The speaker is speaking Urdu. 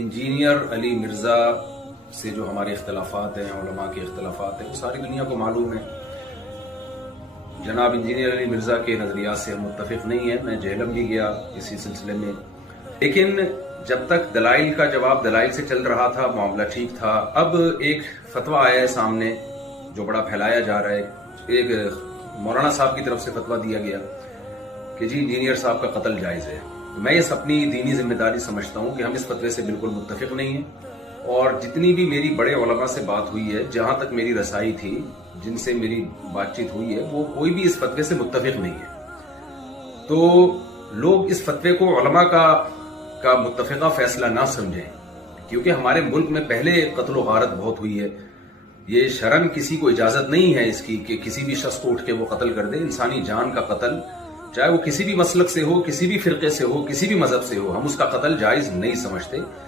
انجینئر علی مرزا سے جو ہمارے اختلافات ہیں، علماء کے اختلافات ہیں، وہ ساری دنیا کو معلوم ہے۔ جناب انجینئر علی مرزا کے نظریات سے ہم متفق نہیں ہیں، میں جہلم بھی گیا اسی سلسلے میں، لیکن جب تک دلائل کا جواب دلائل سے چل رہا تھا معاملہ ٹھیک تھا۔ اب ایک فتویٰ آیا ہے سامنے جو بڑا پھیلایا جا رہا ہے، ایک مولانا صاحب کی طرف سے فتویٰ دیا گیا کہ جی انجینئر صاحب کا قتل جائز ہے۔ میں اس اپنی دینی ذمہ داری سمجھتا ہوں کہ ہم اس فتوے سے بالکل متفق نہیں ہیں، اور جتنی بھی میری بڑے علماء سے بات ہوئی ہے، جہاں تک میری رسائی تھی، جن سے میری بات چیت ہوئی ہے، وہ کوئی بھی اس فتوے سے متفق نہیں ہے۔ تو لوگ اس فتوے کو علماء کا متفقہ فیصلہ نہ سمجھیں، کیونکہ ہمارے ملک میں پہلے قتل و غارت بہت ہوئی ہے۔ یہ شرعاً کسی کو اجازت نہیں ہے اس کی کہ کسی بھی شخص کو اٹھ کے وہ قتل کر دے۔ انسانی جان کا قتل، چاہے وہ کسی بھی مسلک سے ہو، کسی بھی فرقے سے ہو، کسی بھی مذہب سے ہو، ہم اس کا قتل جائز نہیں سمجھتے۔